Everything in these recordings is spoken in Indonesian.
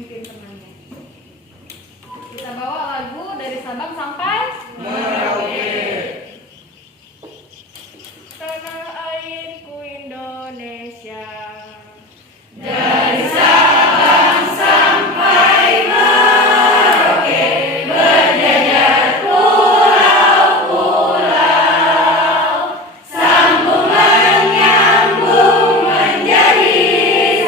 pimpin temannya. Kita bawa lagu dari Sabang sampai Merauke. Tanah airku Indonesia. Dari Sabang sampai Merauke, berjejer pulau-pulau, sambung menyambung menjadi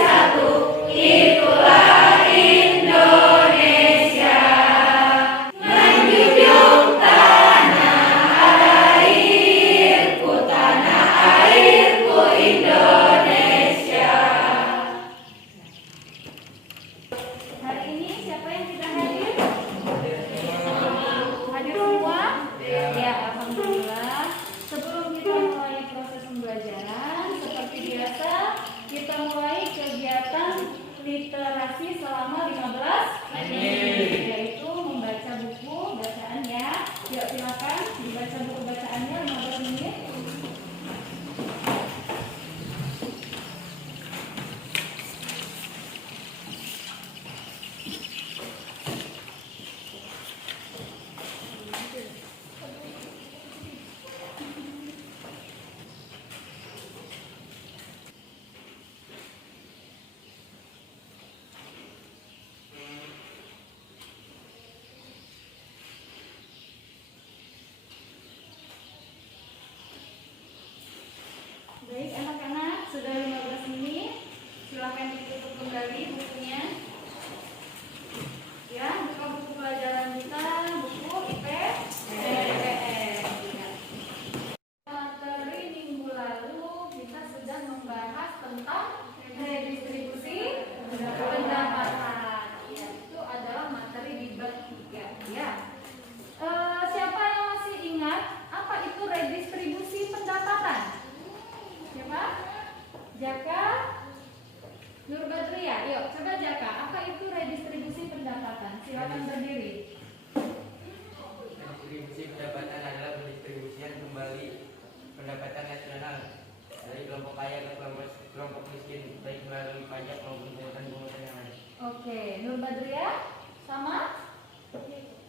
satu, itulah Indonesia. Menjunjung tanah airku Indonesia. Hari ini siapa yang kita hadir? Hadir semua? Ya, alhamdulillah. Sebelum kita mulai proses pembelajaran, seperti biasa, kita mulai kegiatan literasi selama 15 menit, yaitu membaca buku bacaannya. Yuk silakan dibaca buku bacaannya 15 menit. Baik, anak-anak, sudah 15 menit. Silakan ditutup kembali bukunya. Ya, buka buku pelajaran kita, buku IPS. Materi minggu lalu kita sudah membahas tentang redistribusi pendapatan. Ya, itu adalah materi di bab 3. Ya. Siapa yang masih ingat apa itu redistribusi pendapatan? Siapa? Jaka? Nur Badriah. Yuk, coba Jaka. Apa itu redistribusi pendapatan? Silakan berdiri. Distribusi pendapatan adalah pendistribusian kembali pendapatan nasional dari kelompok kaya ke kelompok miskin, baik melalui pajak maupun pungutan yang lain. Oke, Nur Badriah? Sama?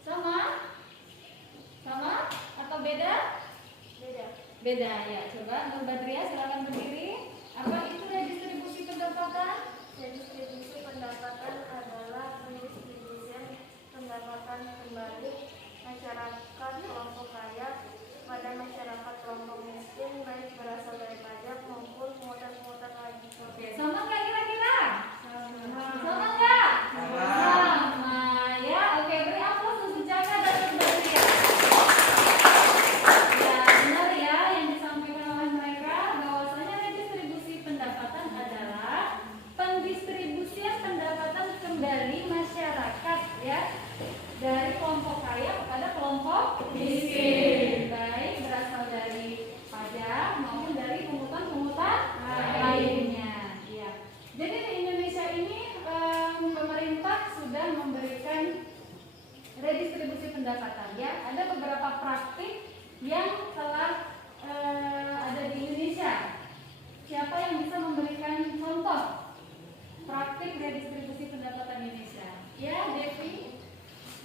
Sama? Sama? Atau beda? Beda ya. Coba Nur Badriah silakan berdiri. Apa itu redistribusi pendapatan? Redistribusi pendapatan adalah pendistribusian pendapatan kembali masyarakat kelompok kaya pada masyarakat kelompok miskin, baik berasal dari pajak maupun pungutan-pungutan lain. Oke, sama nggak kira-kira? Sama nggak? Sama ya. Oke, beri aplaus untuk Jaka dan Nur Badriah. Ya, benar ya yang disampaikan oleh mereka bahwasanya redistribusi pendapatan adalah pendistribusian pendapatan kembali masyarakat ya dari kelompok kaya kepada kelompok miskin, baik berasal dari pajak maupun dari pungutan-pungutan lainnya. Ya. Jadi di Indonesia ini pemerintah sudah memberikan redistribusi pendapatan ya. Ada beberapa praktik yang telah ada di Indonesia. Siapa yang bisa memberikan contoh praktik redistribusi pendapatan Indonesia? Ya, Devi.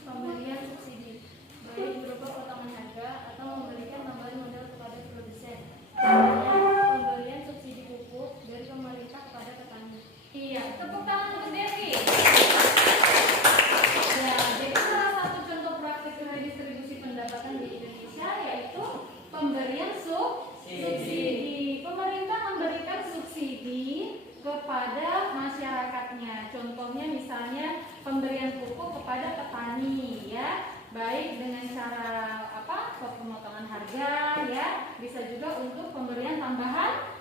Pemberian subsidi, baik berupa potongan harga atau memberikan tambahan modal kepada produsen. Pemberian subsidi pupuk dari pemerintah kepada petani. Iya, tepuk tangan untuk Devi. Ya, jadi salah satu contoh praktik redistribusi pendapatan di Indonesia yaitu pemberian subsidi. Pemerintah memberikan subsidi kepada masyarakatnya. Contohnya misalnya pemberian pupuk kepada petani ya, baik dengan cara pemotongan harga ya, bisa juga untuk pemberian tambahan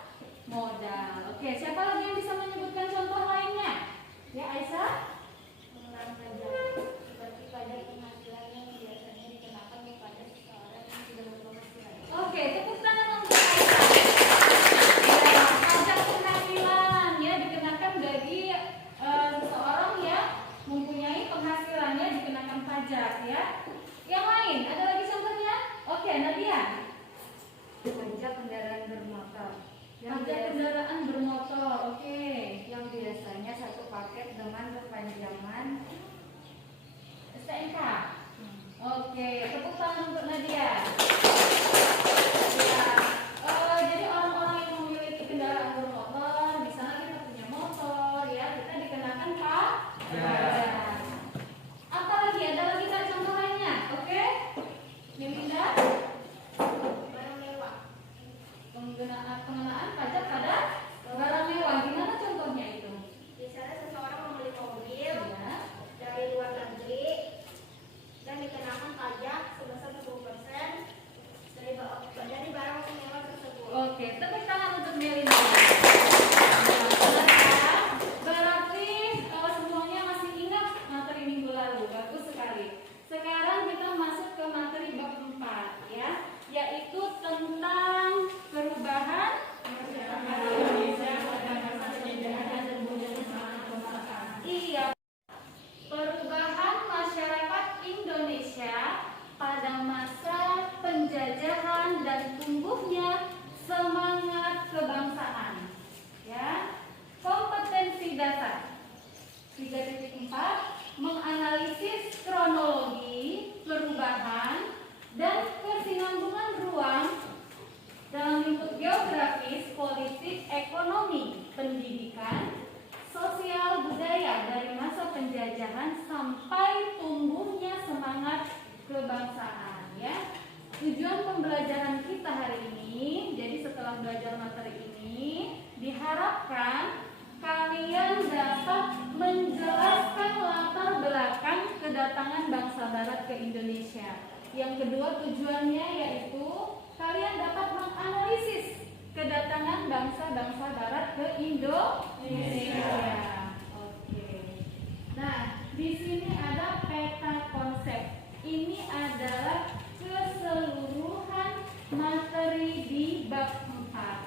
modal. Oke, siapa lagi yang bisa menyebutkan contoh lainnya? Ya, Aisyah? Pengenaan pajak, seperti pajak penghasilan yang biasanya dikenakan kepada seseorang yang sudah berpenghasilan. Oke, tepuk tangan untuk Aisyah. Ya, pajak penghasilan ya dikenakan bagi seseorang yang mempunyai penghasilannya dikenakan pajak ya. Yang lain, ada lagi contohnya? Oke, Nadia. Pajak kendaraan bermotor. Pajak kendaraan bermotor, oke. Yang biasanya satu paket dengan perpanjangan Apa lagi? Ada lagi Kak contoh lainnya? Oke? Melinda? Barang mewah. Pengenaan pajak pada barang mewah. Gimana contohnya itu? Misalnya seseorang membeli mobil Ya. dari luar negeri dan dikenakan pajak sebesar 10% dari barang mewah tersebut. Oke, tepuk tangan untuk Melinda. Berarti semuanya masih ingat materi minggu lalu. Bagus sekali. Sekarang kita masuk ke materi bab 4 ya, yaitu tentang perubahan Iya. Perubahan masyarakat Indonesia pada masa penjajahan dan tumbuhnya semangat kebangsaan. Ya. Kompetensi dasar 3.4 menganalisis kronologi perubahan dan kesinambungan ruang dalam lingkup geografis, politik, ekonomi, pendidikan, sosial, budaya dari masa penjajahan sampai tumbuhnya semangat kebangsaan. Ya, tujuan pembelajaran kita hari ini. Jadi setelah belajar materi ini, diharapkan kalian dapat menjelaskan latar belakang kedatangan bangsa Barat ke Indonesia. Yang kedua tujuannya yaitu kalian dapat menganalisis kedatangan bangsa-bangsa Barat ke Indonesia. Oke. Nah, di sini ada peta konsep. Ini adalah keseluruhan materi di bab 4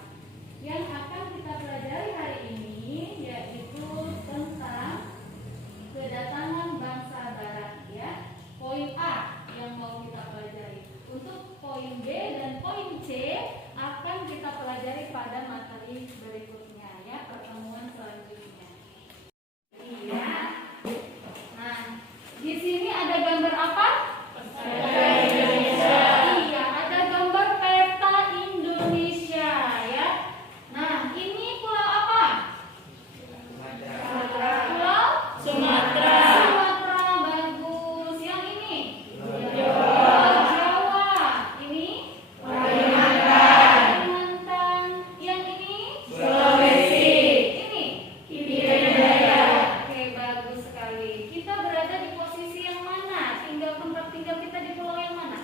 yang akan kita pelajari hari ini, yaitu tentang kedatangan bangsa Barat. Ya, poin A yang mau kita pelajari. Untuk poin B dan poin C akan kita pelajari pada materi berikutnya, ya, pertemuan selanjutnya. Iya. Nah, di sini ada gambar apa? Iya, ada gambar peta Indonesia, ya. Nah, ini pulau apa? Pulau Sumatera. Sumatera, bagus. Yang ini? Jawa. Ini? Kalimantan. Yang ini? Sulawesi. Ini? Oke, bagus sekali. Kita berada di posisi yang mana? Tempat tinggal kita di pulau yang mana?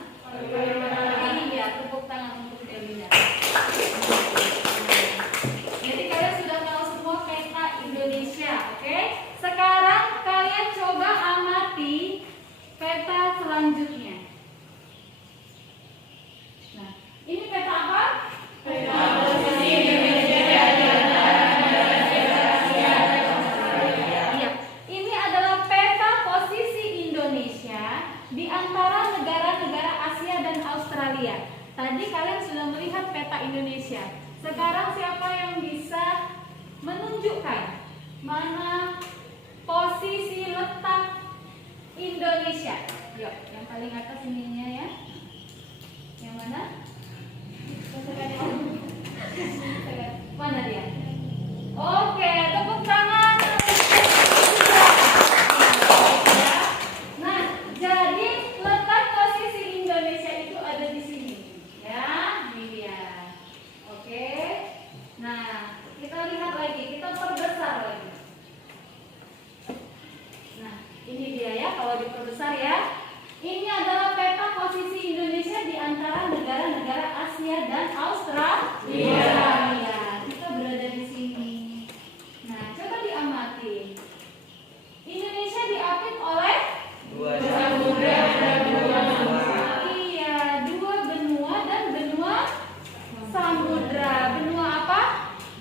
Iya, tepuk tangan untuk Delina. Jadi kalian sudah tahu semua peta Indonesia, oke? Sekarang kalian coba amati peta selanjutnya. Nah, ini peta apa? Peta posisi Indonesia di antara Iya, ini adalah peta posisi Indonesia di antara negara-negara Asia dan Australia. Tadi kalian sudah melihat peta Indonesia. Sekarang siapa yang bisa menunjukkan mana posisi letak Indonesia? Yuk, yang paling atas ininya ya. Yang mana? Mana dia? Oke, tepuk tangan. Nah, jadi letak posisi Indonesia itu ada di sini. Ya, ini dia. Oke. Nah, kita lihat lagi, kita perbesar lagi. Nah, ini dia ya, kalau diperbesar ya. Ini adalah peta posisi Indonesia di antara negara-negara Asia dan Australia. Kita berada di sini. Nah, coba diamati. Indonesia diapit oleh Dua samudra dan dua Iya, dua benua dan benua samudra. Benua apa?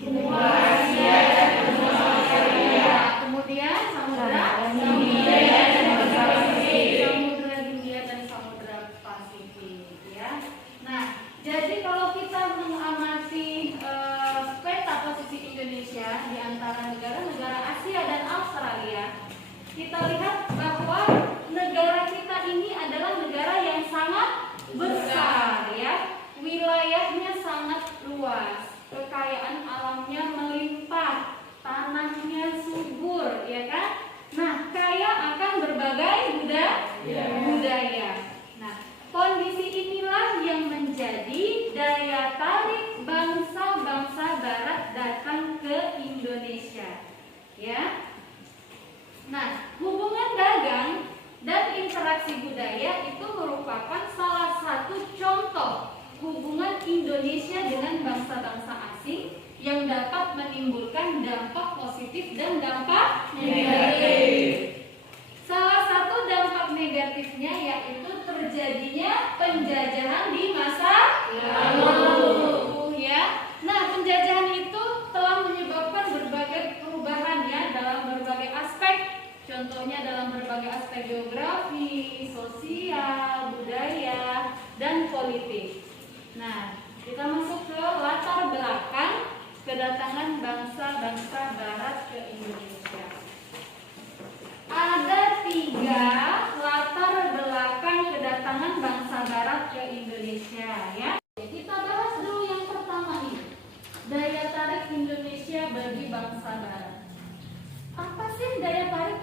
benua Asia dan benua Australia. Kemudian samudra Samudra dan Pasifik. Samudra Hindia dan Samudra Pasifik, ya. Nah, jadi kalau kita mengamati peta posisi Indonesia di antara negara-negara Asia dan Australia, kita lihat bahwa negara kita ini adalah negara yang sangat besar, ya. Wilayahnya sangat luas, kekayaan alamnya melimpah, tanahnya subur, ya kan? Nah, budaya. Nah, kondisi inilah yang menjadi daya tarik bangsa-bangsa Barat datang ke Indonesia. Ya. Nah, hubungan dagang dan interaksi budaya itu merupakan salah satu contoh hubungan Indonesia dengan bangsa-bangsa asing yang dapat menimbulkan dampak positif dan dampak negatif. Salah satu dampak negatifnya yaitu terjadinya penjajahan di masa lalu, ya. Nah, penjajahan itu telah menyebabkan berbagai perubahan ya dalam berbagai aspek. Contohnya dalam berbagai aspek geografi, sosial, budaya, dan politik. Nah, kita masuk ke latar belakang kedatangan bangsa-bangsa Barat ke Indonesia. Ada 3 latar belakang kedatangan bangsa Barat ke Indonesia ya. Kita bahas dulu yang pertama ini. Daya tarik Indonesia bagi bangsa Barat. Apa sih daya tarik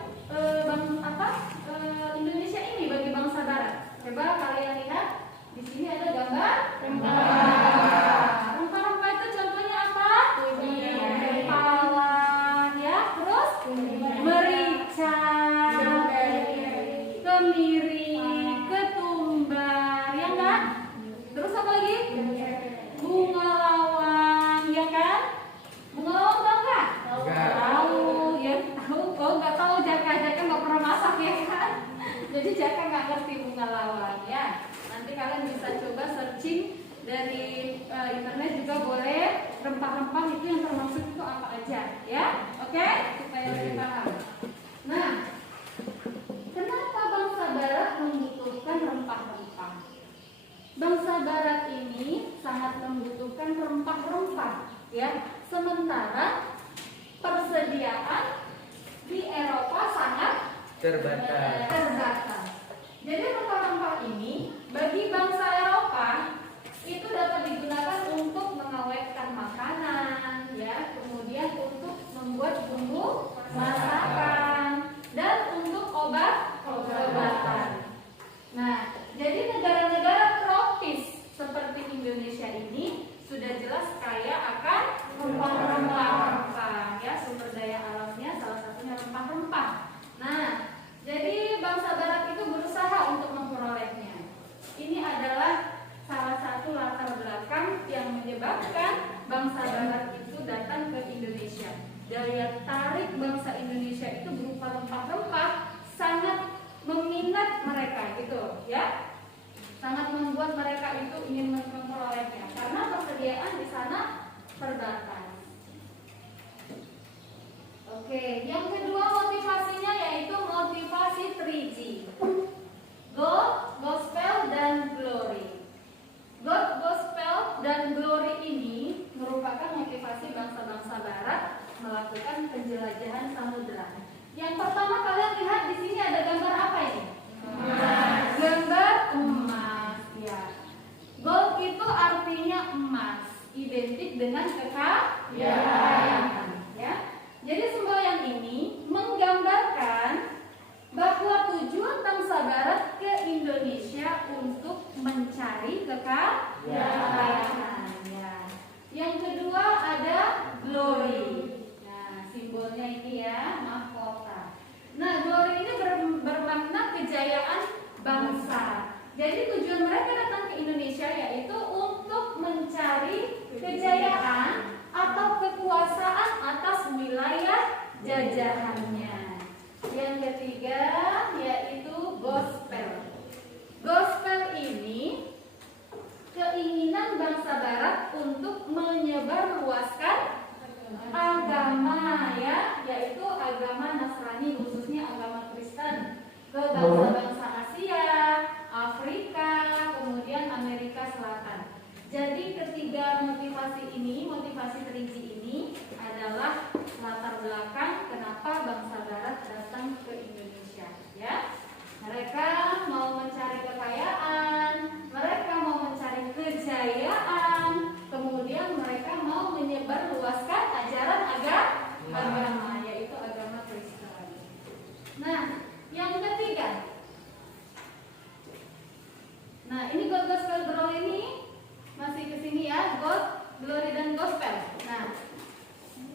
Indonesia ini bagi bangsa Barat? Coba kalian lihat. Di sini ada gambar rempah. Rempah-rempah itu contohnya apa? Pala, ya. Terus merica, kemiri, ketumbar, ya kan? Terus apa lagi? Bunga lawang, ya kan? Bunga lawang tahu nggak? Tahu, ya tahu. Oh nggak tahu, Jaka nggak pernah masak ya kan? Jadi Jaka nggak ngerti bunga lawang ya. Nanti kalian bisa coba searching dari internet juga boleh. Rempah-rempah itu yang termasuk itu apa aja ya? Oke? Supaya lebih paham. Nah, kenapa bangsa Barat membutuhkan rempah-rempah? Bangsa Barat ini sangat membutuhkan rempah-rempah ya. Sementara persediaan di Eropa sangat terbatas. Jadi rempah-rempah ini bagi bangsa Eropa itu dapat digunakan untuk mengawetkan makanan, ya, kemudian untuk membuat bumbu masakan dan untuk obat-obatan. Nah, jadi negara-negara tropis seperti Indonesia ini sudah jelas kaya akan rempah-rempah, ya, sumber daya alamnya salah satunya rempah-rempah. Nah, jadi bangsa Barat itu berusaha untuk memperolehnya. Ini adalah salah satu latar belakang yang menyebabkan bangsa Barat itu datang ke Indonesia. Daya tarik bangsa Indonesia itu berupa rempah-rempah sangat meminat mereka gitu, ya. Sangat membuat mereka itu ingin memperolehnya karena persediaan di sana terbatas. Oke, yang kedua motivasinya yaitu motivasi 3G. Gold, Gospel, dan Glory. God, Gospel, dan Glory ini merupakan motivasi bangsa-bangsa Barat melakukan penjelajahan samudera. Yang pertama kalian lihat di sini ada gambar apa ini? Emas. Gambar emas, ya. Gold itu artinya emas, identik dengan kekayaan, ya. Jadi semboyan ini menggambarkan bahwa tujuan bangsa Barat ke Indonesia untuk mencari kekayaan. Ya. Yang kedua ada glory. Nah, simbolnya ini ya, mahkota. Nah, glory ini bermakna kejayaan bangsa. Jadi tujuan mereka datang ke Indonesia yaitu untuk mencari kejayaan atau kekuasaan atas wilayah jajahannya. Yang ketiga yaitu gospel. Gospel ini keinginan bangsa Barat untuk menyebarluaskan agama ya, yaitu agama Nasrani, khususnya agama Kristen, ke bangsa-bangsa Asia, Afrika, kemudian Amerika Selatan. Jadi ketiga motivasi ini, motivasi 3G ini adalah latar belakang kenapa bangsa Barat datang ke Indonesia, ya. Mereka mau mencari kekayaan, mereka mau mencari kejayaan, kemudian mereka mau menyebarluaskan ajaran agama, yaitu agama Kristen. Nah, yang ketiga, ini gospel glory ini masih ke sini ya, God, glory dan gospel. Nah,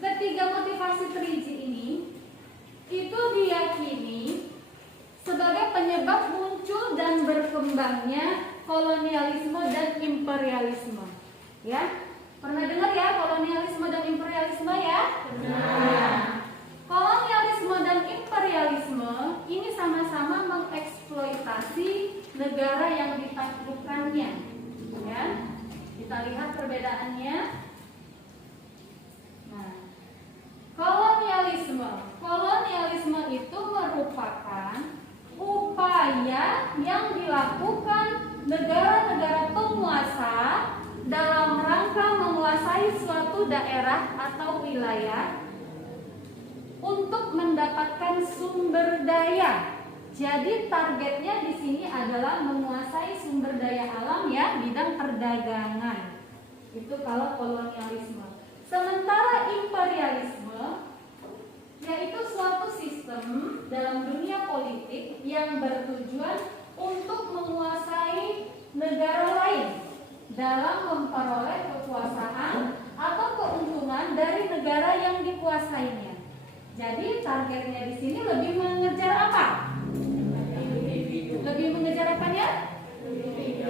ketiga motivasi 3G ini itu diyakini sebagai penyebab muncul dan berkembangnya kolonialisme dan imperialisme. Ya, pernah dengar ya kolonialisme dan imperialisme ya? Nah, kolonialisme dan imperialisme ini sama-sama mengeksploitasi negara yang ditaklukkannya. Ya, kita lihat perbedaannya. Nah, kolonialisme itu merupakan upaya yang dilakukan negara-negara penguasa dalam rangka menguasai suatu daerah atau wilayah untuk mendapatkan sumber daya. Jadi targetnya di sini adalah menguasai sumber daya alam ya, bidang perdagangan. Itu kalau kolonialisme. Sementara imperialisme yaitu suatu sistem dalam dunia politik yang bertujuan untuk menguasai negara lain dalam memperoleh kekuasaan atau keuntungan dari negara yang dikuasainya. Jadi targetnya di sini lebih mengejar apa? Lebih mengejar apanya?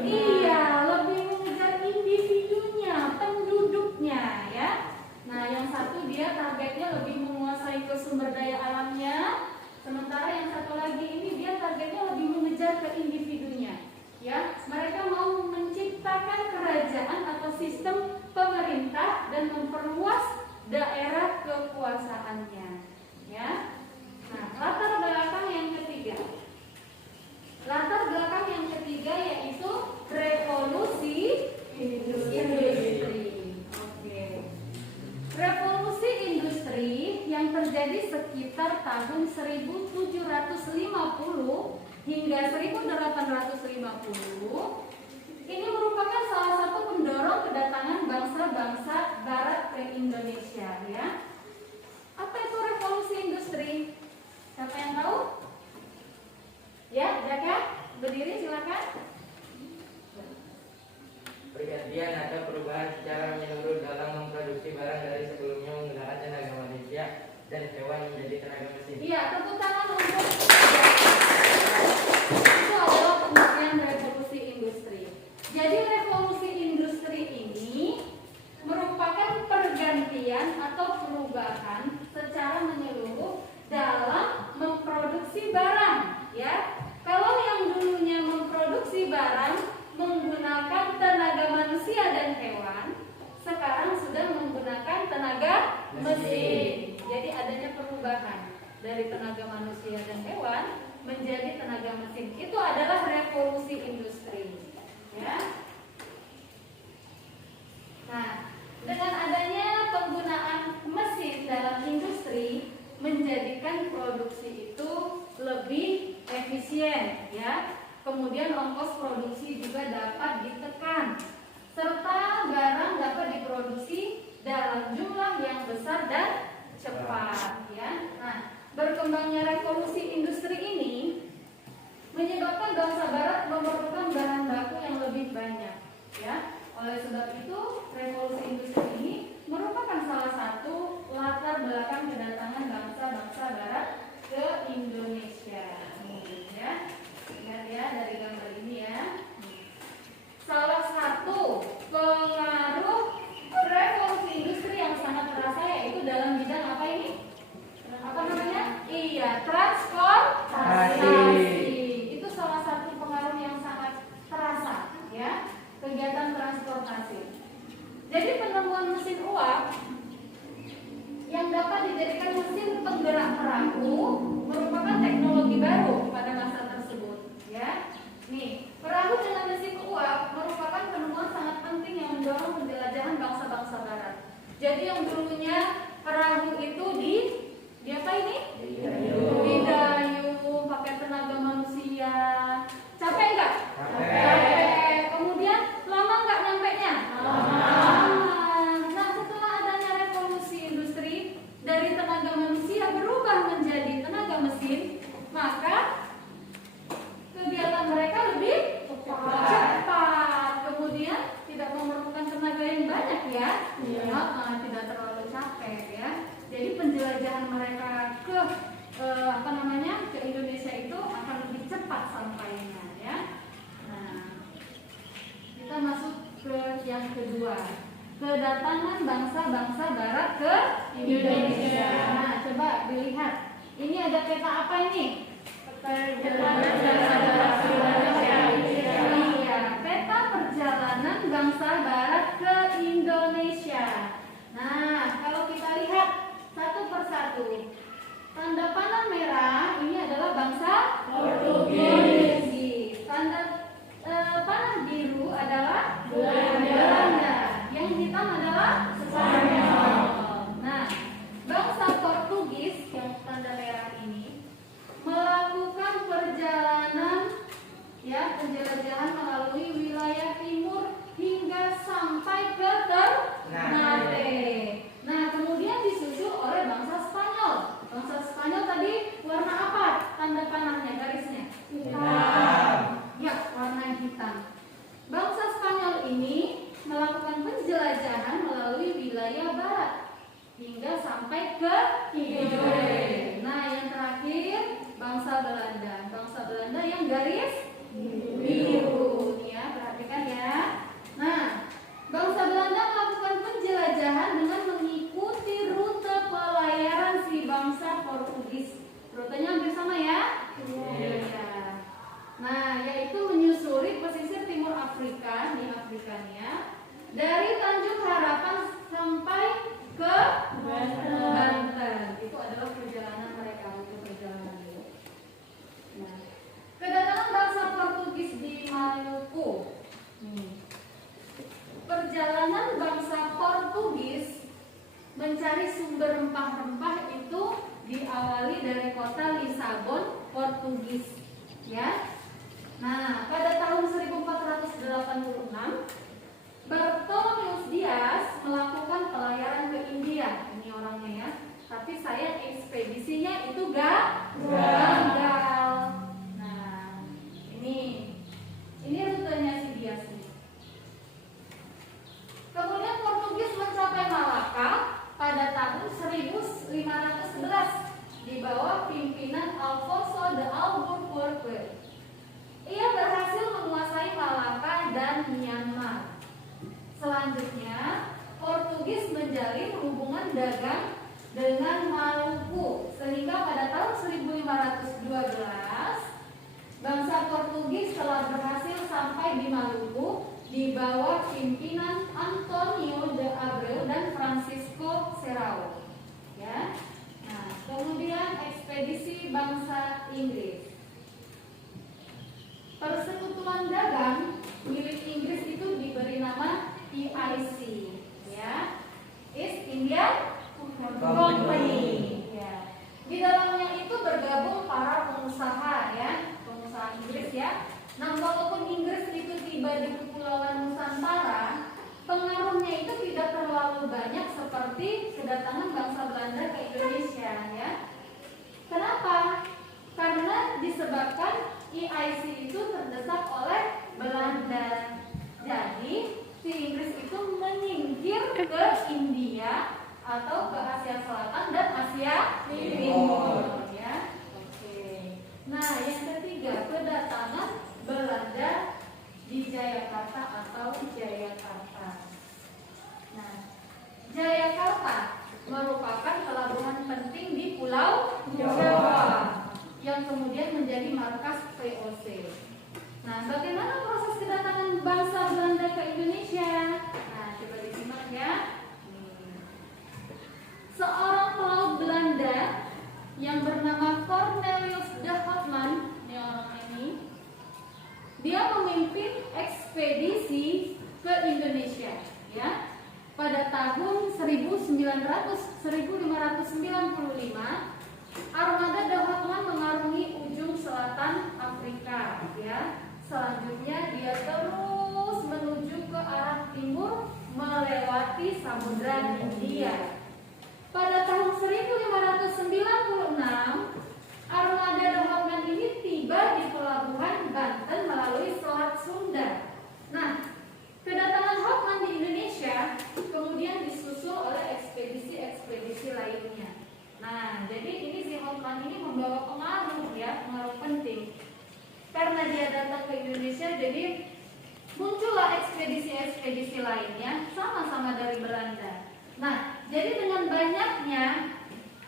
Iya, lebih mengejar individunya, penduduknya ya. Nah, yang satu dia targetnya lebih menguasai ke sumber daya alamnya, sementara yang satu lagi ini dia targetnya lebih mengejar ke individunya. Ya, mereka mau menciptakan kerajaan atau sistem pemerintah dan memperluas daerah kekuasaannya. Ya. Nah, latar belakang yang ketiga. Latar belakang yang ketiga yaitu revolusi industri. Revolusi industri yang terjadi sekitar tahun 1750 hingga 1850 ini merupakan salah satu pendorong kedatangan bangsa-bangsa barat ke Indonesia ya. Apa itu revolusi industri? Siapa yang tahu? Ya, Jaka, berdiri silakan. Pergantian atau perubahan secara menyeluruh dalam memproduksi barang dari sebelumnya menggunakan tenaga manusia dan hewan menjadi tenaga mesin. Iya, tepuk tangan untuk itu adalah pengertian revolusi industri. Jadi revolusi industri ini merupakan pergantian atau perubahan secara menyeluruh dalam memproduksi barang, ya. Kalau yang dulunya memproduksi barang menggunakan tenaga manusia dan hewan, sekarang sudah menggunakan tenaga mesin. Jadi adanya perubahan dari tenaga manusia dan hewan menjadi tenaga mesin. Itu adalah revolusi industri. Ya. Nah, dengan adanya penggunaan mesin dalam industri menjadikan produksi itu lebih efisien, ya. Kemudian ongkos produksi juga dapat ditekan, serta barang dapat diproduksi dalam jumlah yang besar dan cepat, ya. Nah, berkembangnya revolusi industri ini menyebabkan bangsa barat memerlukan bahan baku yang lebih banyak, ya. Oleh sebab itu, revolusi industri ini merupakan salah satu latar belakang kedatangan bangsa-bangsa barat ke Indonesia. Ya, lihat ya dari gambar ini ya. Salah satu pengaruh revolusi industri yang sangat terasa yaitu dalam bidang apa ini? Apa namanya? Iya, transportasi. Kedatangan bangsa-bangsa barat ke Indonesia. Nah, coba dilihat. Ini ada peta apa ini? Perjalanan bangsa barat ke Indonesia. Iya, peta perjalanan bangsa barat ke Indonesia. Nah, kalau kita lihat satu persatu, tanda panah merah ini adalah bangsa Portugis. Tanda panah biru adalah Belanda. Yang hitam adalah Spanyol. Nah, bangsa Portugis yang tanda merah ini melakukan perjalanan penjelajahan melalui wilayah timur hingga sampai ke Ternate. Nah, kemudian disusul oleh bangsa Spanyol. Bangsa Spanyol tadi warna apa? Tanda panahnya, garisnya? Hitam. Ya, warna hitam. Bangsa Spanyol ini melakukan penjelajahan melalui wilayah barat hingga sampai ke Tidore. Nah, yang terakhir bangsa Belanda. Bangsa Belanda yang garis biru. Nih ya, perhatikan ya. Nah, bangsa Belanda melakukan penjelajahan dengan mengikuti rute pelayaran si bangsa Portugis. Rutenya hampir sama ya? Iya. Nah, yaitu menyusuri pesisir timur Afrika, di Afrikanya, dari Tanjung Harapan sampai ke Banten. Itu adalah perjalanan mereka, itu perjalanan itu. Nah, kedatangan bangsa Portugis di Maluku. Perjalanan bangsa Portugis mencari sumber rempah-rempah itu diawali dari kota Lisabon, Portugis, ya. Nah, pada tahun 1486, Bartolomeus Dias melakukan pelayaran ke India. Ini orangnya ya. Tapi saya ekspedisinya itu gagal. Nah, ini rutenya si Dias ini. Kemudian Portugis mencapai Malaka pada tahun 1511 di bawah pimpinan Alfonso de Albuquerque. Ia berhasil menguasai Malaka dan Myanmar. Selanjutnya, Portugis menjalin hubungan dagang dengan Maluku sehingga pada tahun 1512 bangsa Portugis telah berhasil sampai di Maluku di bawah pimpinan Antonio de Abreu dan Francisco Serrao. Ya. Nah, kemudian ekspedisi bangsa Inggris. Persekutuan dagang milik Inggris itu diberi nama EIC, ya, East India Company. Ya. Di dalamnya itu bergabung para pengusaha, ya, pengusaha Inggris, ya. Nah, walaupun Inggris itu tiba di Kepulauan Nusantara, pengaruhnya itu tidak terlalu banyak seperti kedatangan bangsa Belanda ke Indonesia, ya. Kenapa? Karena disebabkan EIC itu terdesak oleh Belanda. Jadi si Inggris itu menyingkir ke India atau ke Asia Selatan dan Asia Timur, ya. Oke. Nah, yang ketiga, kedatangan Belanda di Jayakarta atau Jayakarta. Nah, Jayakarta merupakan pelabuhan penting di Pulau Jawa yang kemudian menjadi markas VOC. Nah, bagaimana proses kedatangan bangsa Belanda ke Indonesia? Nah, coba disimak ya. Seorang pelaut Belanda yang bernama Cornelius de Houtman, ini orang ini, dia memimpin ekspedisi ke Indonesia, ya. Pada tahun 1595, armada de Houtman mengarungi ujung selatan Afrika, ya. Selanjutnya dia terus menuju ke arah timur melewati Samudra Hindia. Pada tahun 1596, armada de Houtman ini tiba di pelabuhan Banten melalui Selat Sunda. Nah, kedatangan Houtman di Indonesia kemudian disusul oleh ekspedisi-ekspedisi lainnya. Nah, jadi ini si Houtman ini membawa pengaruh, ya, pengaruh penting. Karena dia datang ke Indonesia, jadi muncullah ekspedisi-ekspedisi lainnya sama-sama dari Belanda. Nah, jadi dengan banyaknya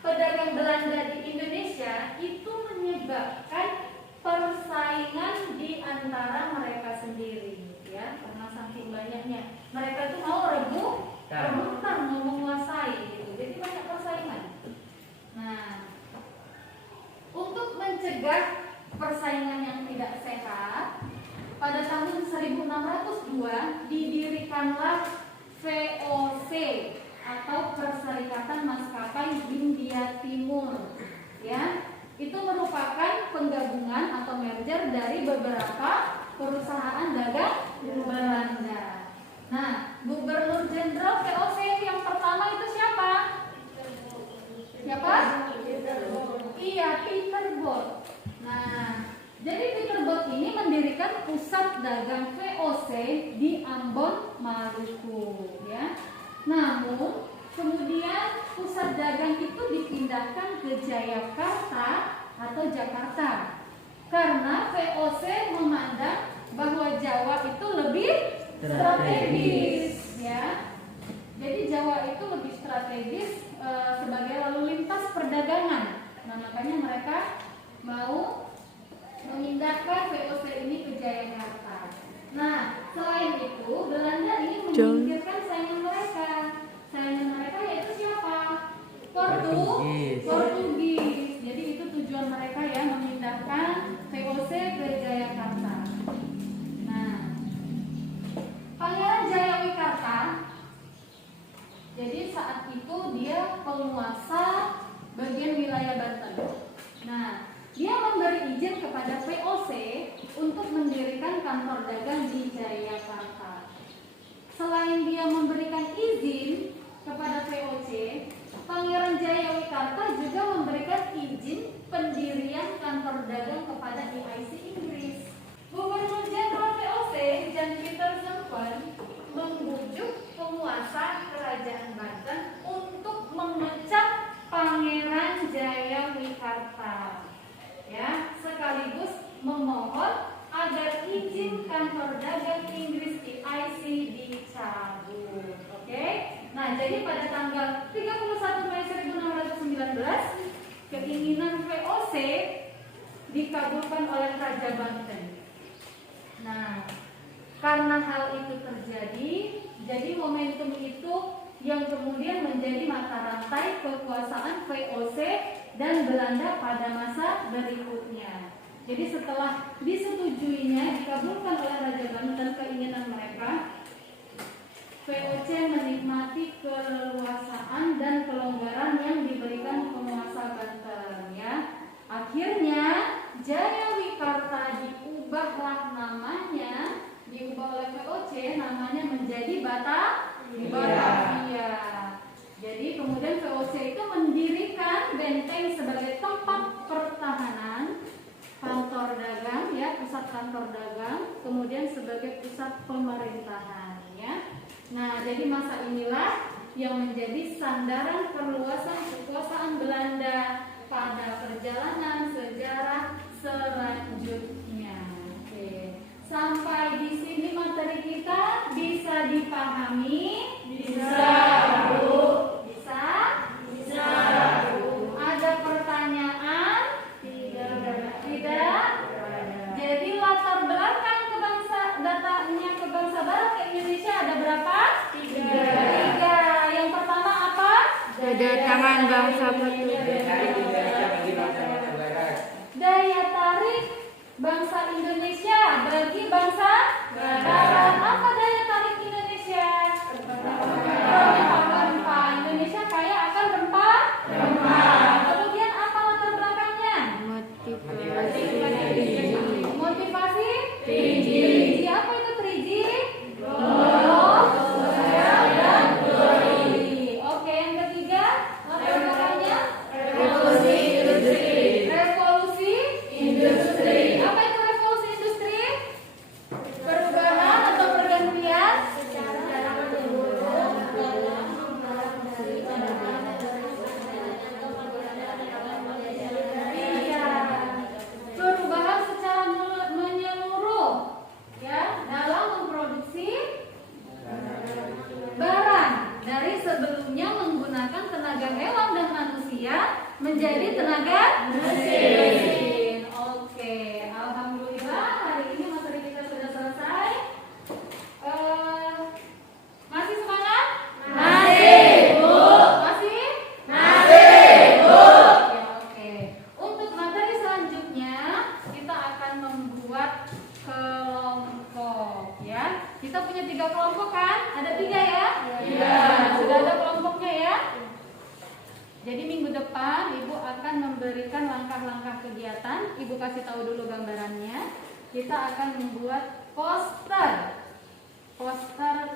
pedagang Belanda di Indonesia itu menyebabkan persaingan di antara mereka sendiri, ya, karena saking banyaknya mereka itu mau rebutan, mau menguasai, gitu. Jadi banyak persaingan. Nah, untuk mencegah persaingan yang tidak sehat, pada tahun 1602 didirikanlah VOC atau Perserikatan Maskapai Hindia Timur. Ya, itu merupakan penggabungan atau merger dari beberapa perusahaan dagang Belanda. Nah, Gubernur Jenderal VOC yang pertama itu siapa? Siapa? Iya, Peter Both. Nah, jadi Peter Both ini mendirikan pusat dagang VOC di Ambon, Maluku, ya. Namun kemudian pusat dagang itu dipindahkan ke Jayakarta atau Jakarta karena VOC memandang bahwa Jawa itu lebih strategis, ya. Jadi Jawa itu lebih strategis sebagai lalu lintas perdagangan. Nah, makanya mereka mau memindahkan VOC ini ke Jayakarta. Nah, selain itu Belanda ini menyingkirkan saingan mereka. Saingan mereka yaitu siapa? Portugis. Jadi itu tujuan mereka ya, memindahkan VOC ke Jayakarta. Nah, Pangeran Jayawikarta, jadi saat itu dia penguasa bagian wilayah Banten. Nah, dia memberi izin kepada VOC untuk mendirikan kantor dagang di Jayakarta. Selain dia memberikan izin kepada VOC, Pangeran Jayawikarta juga memberikan izin pendirian kantor dagang kepada EIC Inggris. Gubernur Jenderal VOC, Jan Pieter Stuyvesant, membujuk penguasa Kerajaan Banten untuk memecat Pangeran Jayawikarta, ya, sekaligus memohon agar izin kantor dagang Inggris EIC dicabut. Oke. Nah, jadi pada tanggal 31 Mei 1619 keinginan VOC dikabulkan oleh Raja Banten. Nah, karena hal itu terjadi, jadi momentum itu yang kemudian menjadi mata rantai kekuasaan VOC dan Belanda pada masa berikutnya. Jadi setelah disetujuinya, dikabulkan oleh Raja Banten keinginan mereka, VOC menikmati keleluasaan dan kelonggaran yang diberikan penguasa Banten, ya. Akhirnya Jayawikarta diubah oleh VOC namanya menjadi Batavia. Jadi kemudian VOC itu mendirikan benteng sebagai tempat pertahanan, kantor dagang, ya, pusat kantor dagang, kemudian sebagai pusat pemerintahan, ya. Nah, jadi masa inilah yang menjadi sandaran perluasan kekuasaan Belanda pada perjalanan sejarah selanjutnya. Oke. Sampai di sini materi kita bisa dipahami? Bisa, Bu. Bisa? Bisa, Bu. Ada pertanyaan? Tidak. Jadi latar belakang datanya ke bangsa Barat ke Indonesia ada berapa? Tiga. Yang pertama apa? Kedatangan bangsa Portugis. Daya tarik bangsa Indonesia bagi bangsa Barat. Apa daya tarik Indonesia? Rempah. Indonesia kaya akan rempah. Kemudian apa latar belakangnya? Motivasi. 3G. Apa itu 3G? Growth, sosial, dan glory. Oke, yang ketiga latar belakangnya? Revolusi industri. Apa itu revolusi industri? Perubahan atau pergantian secara menyeluruh dalam perubahan secara menyeluruh membuat kelompok ya. Kita punya 3 kelompok kan? Ada 3 ya? Iya. Sudah ada kelompoknya ya? Jadi minggu depan Ibu akan memberikan langkah-langkah kegiatan. Ibu kasih tahu dulu gambarannya. Kita akan membuat poster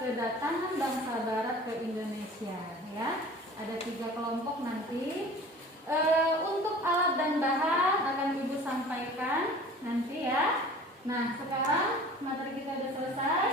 kedatangan bangsa Barat ke Indonesia ya. Ada 3 kelompok nanti. Untuk alat dan bahan akan Ibu sampaikan nanti ya. Nah, sekarang materi kita sudah selesai.